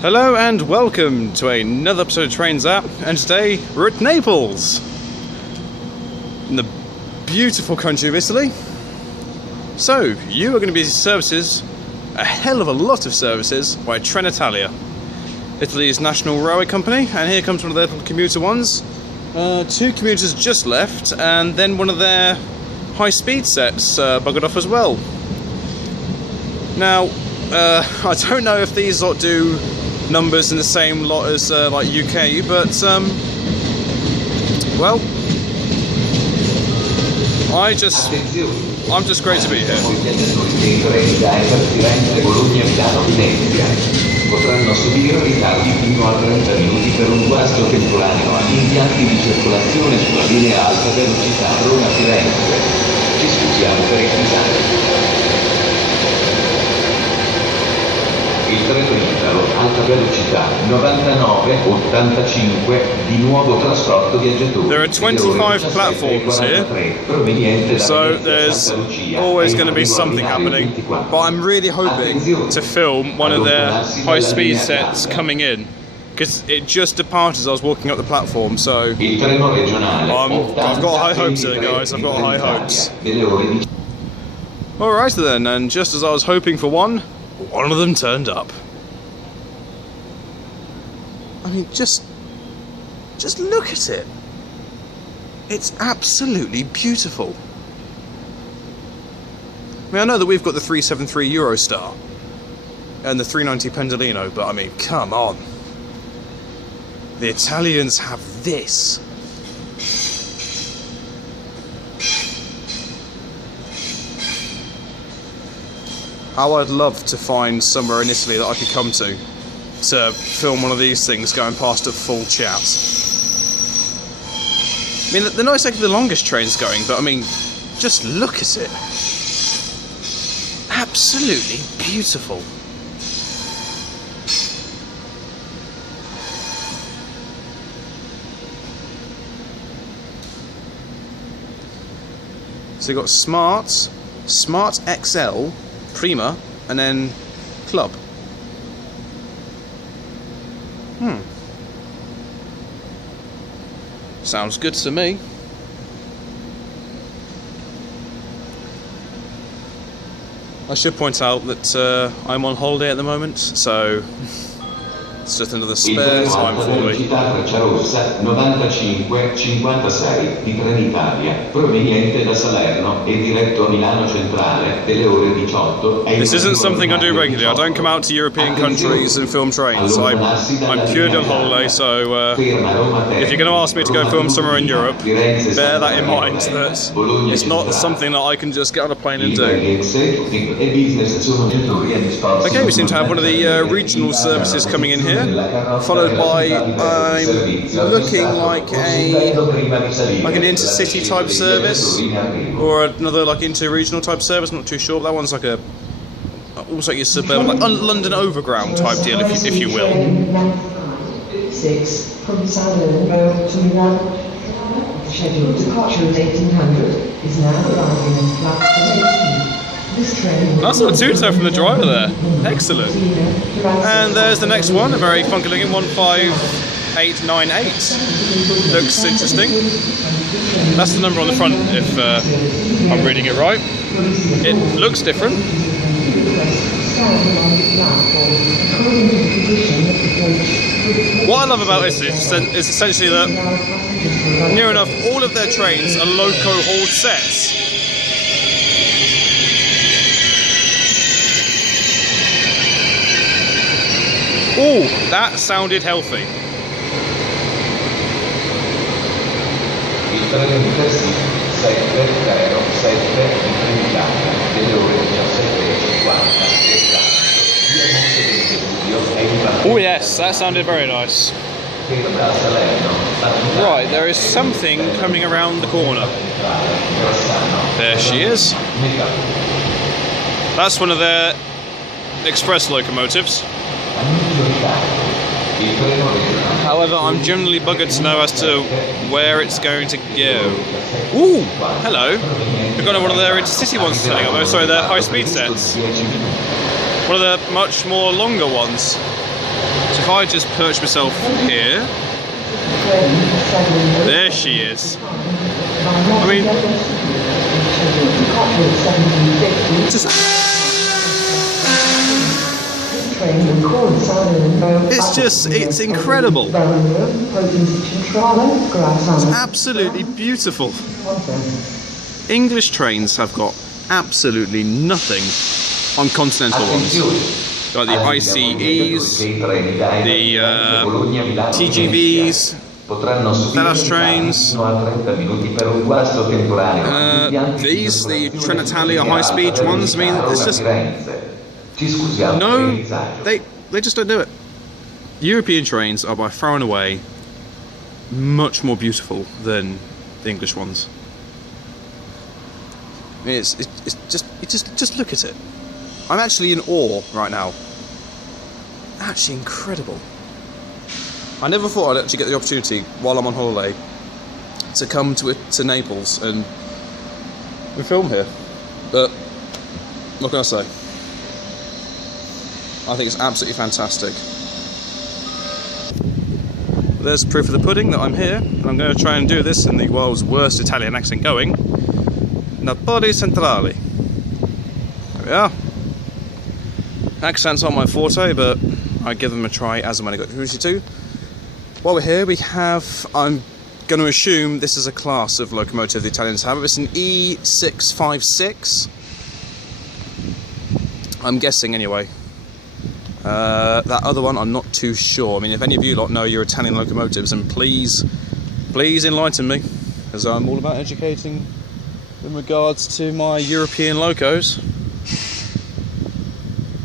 Hello and welcome to another episode of Trains App, and today we're at Naples, in the beautiful country of Italy. So, you are going to be services, a hell of a lot of services, by Trenitalia, Italy's national railway company, and here comes one of their little commuter ones. Two commuters just left, and then one of their high-speed sets buggered off as well. Now, I don't know if these lot do numbers in the same lot as like UK, but well, I'm just great to be here. Potranno subire ritardi fino a 30 minuti per un guasto temporaneo agli impianti di circolazione sulla linea alta velocità Roma-Firenze. Ci scusiamo per il disagio. Il treno Italo, alta velocità 99-85, di nuovo trasporto viaggiatori. There are 25 platforms here, so there's always going to be something happening, but I'm really hoping to film one of their high-speed sets coming in, because it just departed as I was walking up the platform, so I've got high hopes here, guys. I've got high hopes. Alright then, and just as I was hoping for one of them turned up. I mean, just look at it. It's absolutely beautiful. I mean, I know that we've got the 373 Eurostar and the 390 Pendolino, but I mean, come on. The Italians have this. How I'd love to find somewhere in Italy that I could come to film one of these things going past at full chat. I mean, they're not exactly the longest trains going, but I mean, just look at it. Absolutely beautiful. So you've got Smart XL, Prima, and then Club. Sounds good to me. I should point out that I'm on holiday at the moment, so it's just another spare time for me. Rossa 95-56 di Trenitalia, proveniente da Salerno e diretto a Milano Centrale delle ore 18. This isn't something I do regularly. I don't come out to European countries and film trains. I'm purely on holiday, so if you're going to ask me to go film somewhere in Europe, bear that in mind, that it's not something that I can just get on a plane and do. Okay, we seem to have one of the regional services coming in here, followed by looking like an Intercity type service, or another like inter-regional type service. I'm not too sure. That one's like almost like your suburban, like London Overground type deal, if you will. 6 from Salerno to Milano. Scheduled departure at 1800 is now arriving in platform 18. That's not too tough from the driver there. Excellent. And there's the next one, a very funky looking 15898. Looks interesting. That's the number on the front, if I'm reading it right. It looks different. What I love about this is essentially that near enough all of their trains are loco hauled sets. Oh, that sounded healthy. Il treno Intercity 707 di Trenitalia delle ore 17:50. Oh yes, that sounded very nice. Right, there is something coming around the corner. There she is. That's one of their express locomotives. However, I'm generally buggered to know as to where it's going to go. Ooh, hello. We've got one of their Intercity ones turning up. Oh, sorry, their high-speed sets. One of the much more longer ones. So if I just perch myself here, there she is. I mean, just it's incredible. It's absolutely beautiful. English trains have got absolutely nothing on continental ones. Like the ICEs, the TGVs, Velas trains, these, the Trenitalia high-speed ones. I mean, it's just no, they just don't do it. European trains are by far and away much more beautiful than the English ones. It's just look at it. I'm actually in awe right now. Actually incredible. I never thought I'd actually get the opportunity while I'm on holiday to come to Naples and film here. But what can I say? I think it's absolutely fantastic. There's proof of the pudding that I'm here, and I'm going to try and do this in the world's worst Italian accent going. Napoli Centrale. There we are. Accents aren't my forte, but I give them a try as and when I got the opportunity to. While we're here, we have, I'm going to assume this is a class of locomotive the Italians have. It's an E656. I'm guessing anyway. That other one, I'm not too sure. I mean, if any of you lot know your Italian locomotives, then please enlighten me, as I'm all about educating in regards to my European locos. I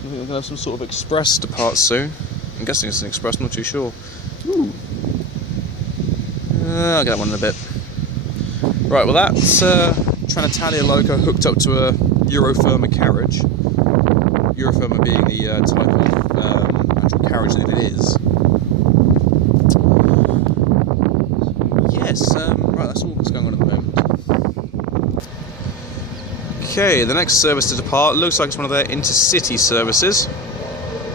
think we're going to have some sort of express depart soon. I'm guessing it's an express, I'm not too sure. Ooh. I'll get that one in a bit. Right, well that's Trenitalia loco hooked up to a Eurofirma carriage. Eurofirma being the type of actual carriage that it is. Yes, right, that's all that's going on at the moment. Okay, the next service to depart looks like it's one of their Intercity services.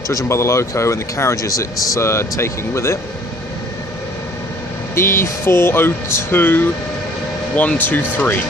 Judging by the loco and the carriages it's taking with it. E402123.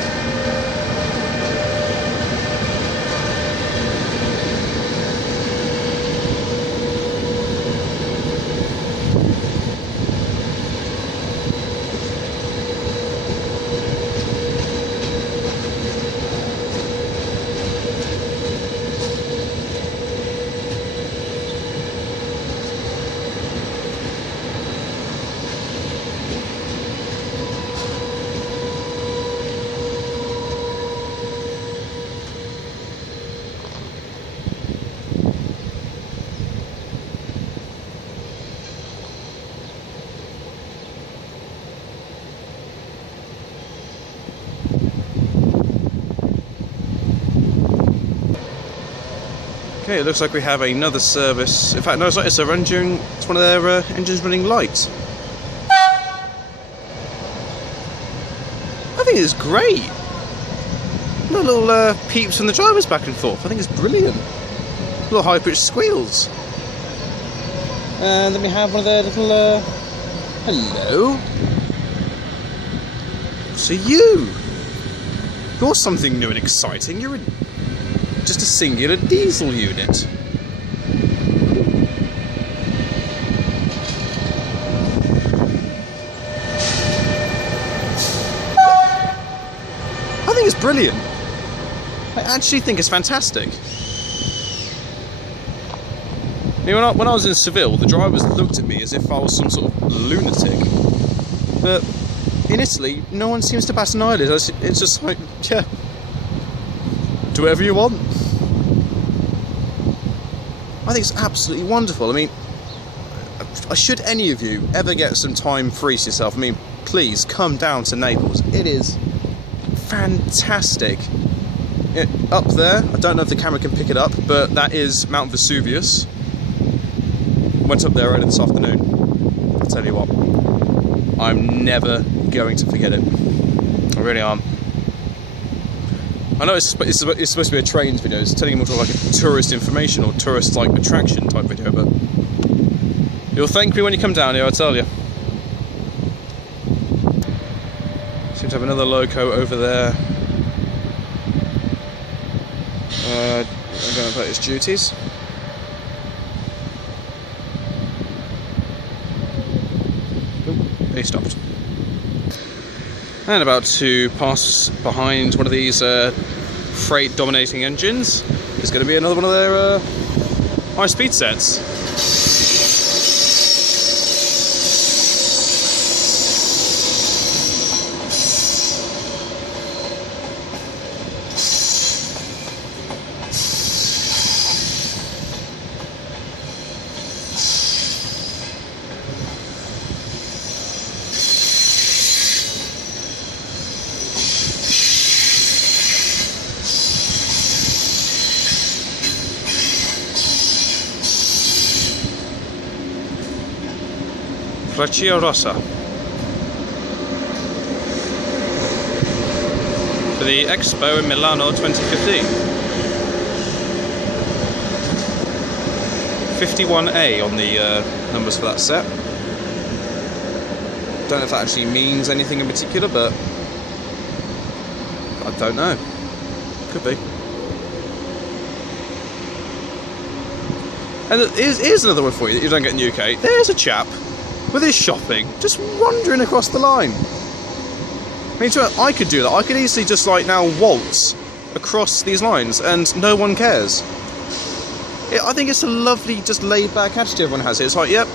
Okay, it looks like we have another service. In fact, no, it's not. It's a run during. It's one of their engines running lights. I think it's great. Little peeps from the drivers back and forth. I think it's brilliant. Little high-pitched squeals. And then we have one of their little. Hello. So you're something new and exciting. You're just a singular diesel unit. I think it's brilliant. I actually think it's fantastic. I mean, when I was in Seville, the drivers looked at me as if I was some sort of lunatic. But in Italy, no one seems to bat an eyelid. It's just like, yeah, do whatever you want. I think it's absolutely wonderful. I mean, should any of you ever get some time free to yourself, I mean, please come down to Naples. It is fantastic. Up there, I don't know if the camera can pick it up, but that is Mount Vesuvius. Went up there earlier this afternoon. I'll tell you what, I'm never going to forget it. I really aren't. I know it's supposed to be a trains video. It's telling you more like a tourist information or tourist like attraction type video, but You'll thank me when you come down here, I tell you. Seem to have another loco over there. I'm going to put its duties. He stopped. And about to pass behind one of these freight dominating engines is going to be another one of their high speed sets. Regio Rossa. For the Expo in Milano 2015. 51A on the numbers for that set. Don't know if that actually means anything in particular, but I don't know. Could be. And here's another one for you that you don't get in the UK. There's a chap with his shopping just wandering across the line. I mean, I could do that. I could easily just like now waltz across these lines and no one cares. I think it's a lovely, just laid back attitude everyone has here. It's like, yep,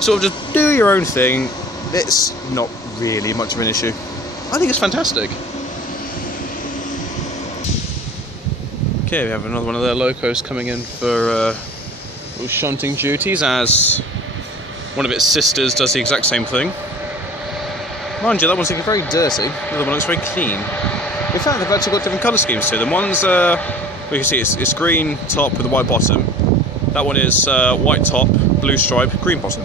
sort of just do your own thing. It's not really much of an issue. I think it's fantastic. Okay, we have another one of their locos coming in for shunting duties, as one of its sisters does the exact same thing. Mind you, that one's looking very dirty. The other one looks very clean. In fact, they've actually got different colour schemes too. The one's, well, you can see it's green top with a white bottom. That one is white top, blue stripe, green bottom.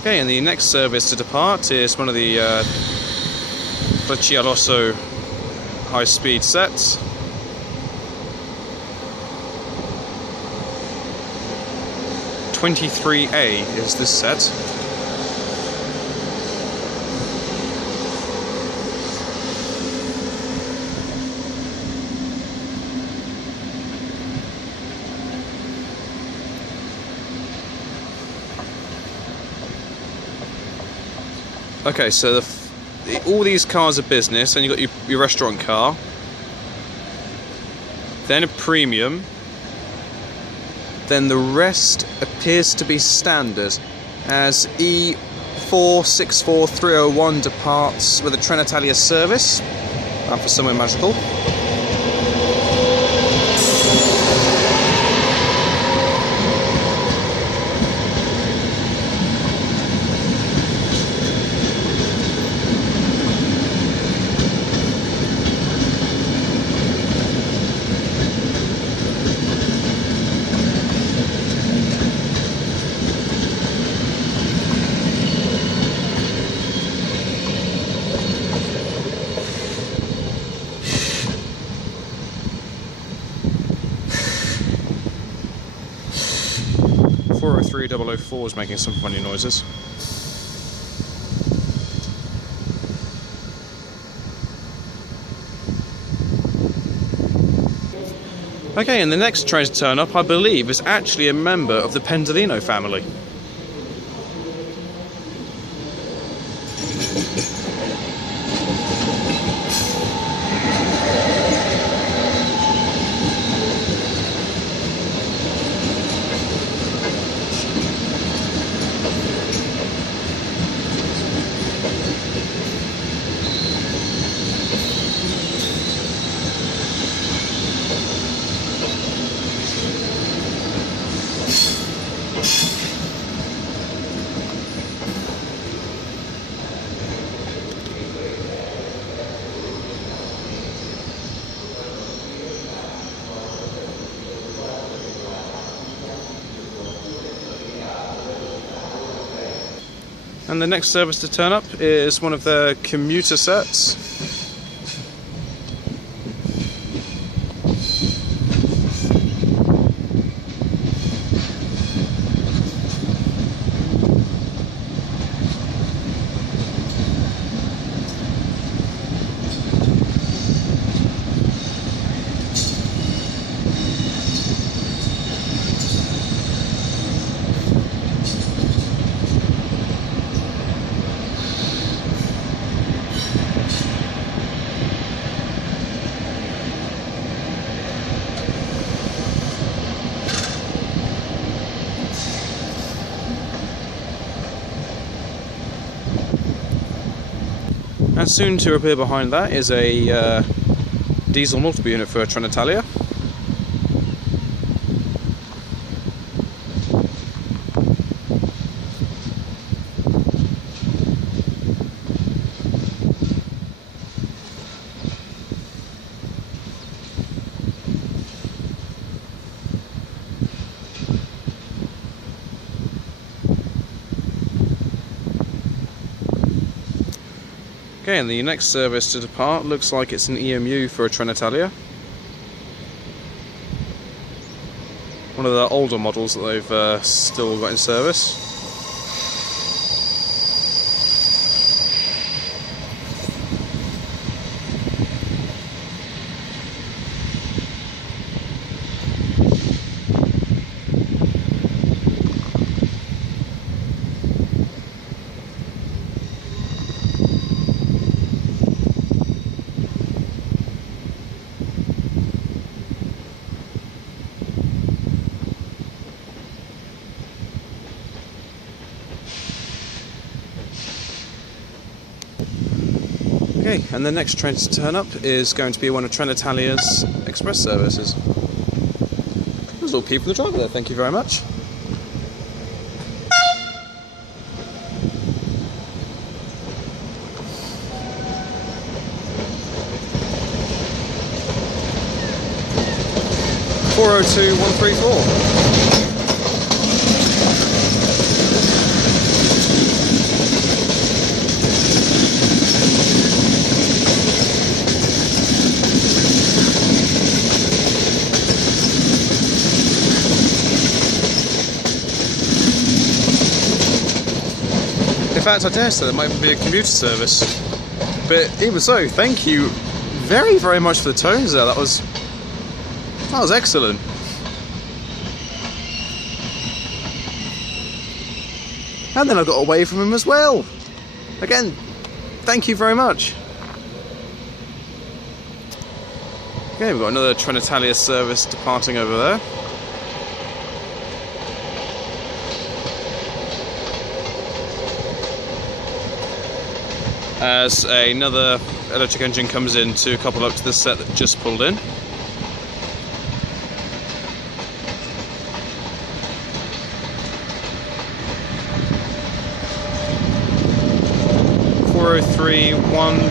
Okay, and the next service to depart is one of the Regio Rosso high-speed sets. (23A) is this set. Okay, so all these cars are business, and you've got your restaurant car, then a premium, then the rest appears to be standard, as E464301 departs with a Trenitalia service, for somewhere magical. .004 is making some funny noises. Okay, and the next train to turn up, I believe, is actually a member of the Pendolino family. And the next service to turn up is one of the commuter sets. And soon to appear behind that is a diesel multiple unit for Trenitalia. Okay, and the next service to depart looks like it's an EMU for a Trenitalia. One of the older models that they've still got in service. Okay, and the next train to turn up is going to be one of Trenitalia's express services. There's a little peep from the driver there, thank you very much. (402-134). In fact, I dare say there might be a commuter service. But even so, thank you very, very much for the tones there. That was excellent. And then I got away from him as well. Again, thank you very much. Okay, we've got another Trenitalia service departing over there. As another electric engine comes in to couple up to the set that just pulled in.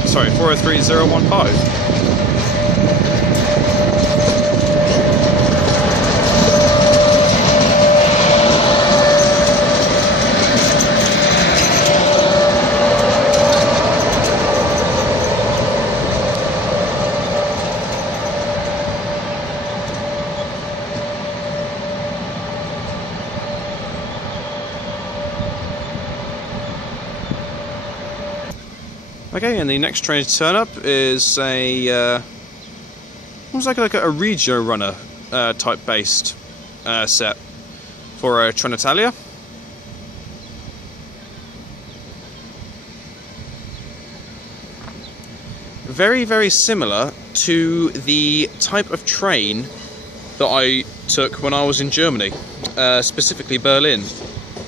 Sorry, 403-015. Okay, and the next train to turn up is a almost like a Regio runner type based set for a Trenitalia. Very, very similar to the type of train that I took when I was in Germany, specifically Berlin,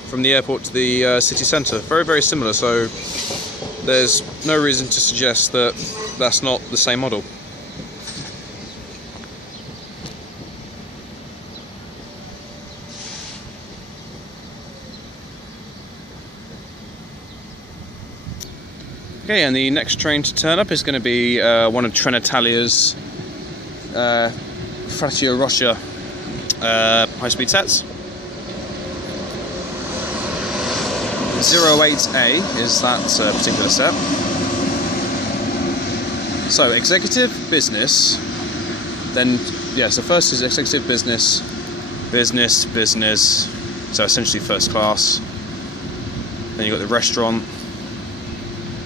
from the airport to the city centre. Very, very similar, so there's no reason to suggest that that's not the same model. Okay, and the next train to turn up is going to be one of Trenitalia's Fratio Rocha high-speed sets. 08A is that particular step. So executive, business, then yeah, so first is executive, business, business, so essentially first class. Then you've got the restaurant,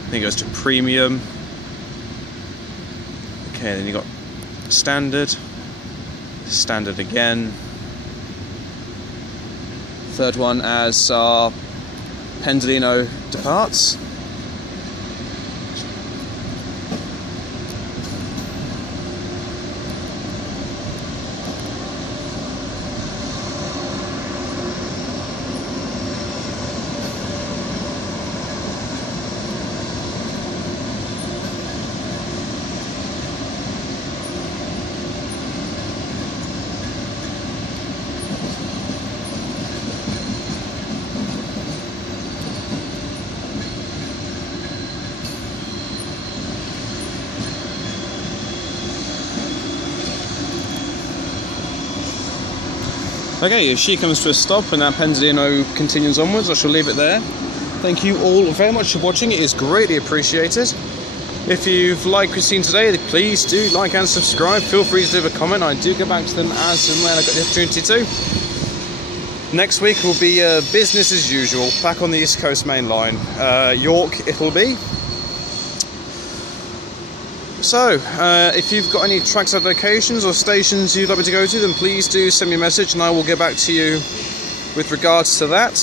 then it goes to premium. Okay, then you've got standard, standard again. Third one as our Pendolino departs. Okay, if she comes to a stop and that Pendolino continues onwards, I shall leave it there. Thank you all very much for watching, it is greatly appreciated. If you've liked what you've seen today, please do like and subscribe. Feel free to leave a comment, I do go back to them as and when I get the opportunity to. Next week will be business as usual, back on the East Coast Main Line. York it'll be. So, if you've got any trackside locations or stations you'd like me to go to, then please do send me a message and I will get back to you with regards to that.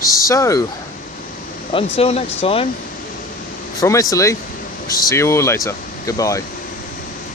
So, until next time, from Italy, see you all later. Goodbye.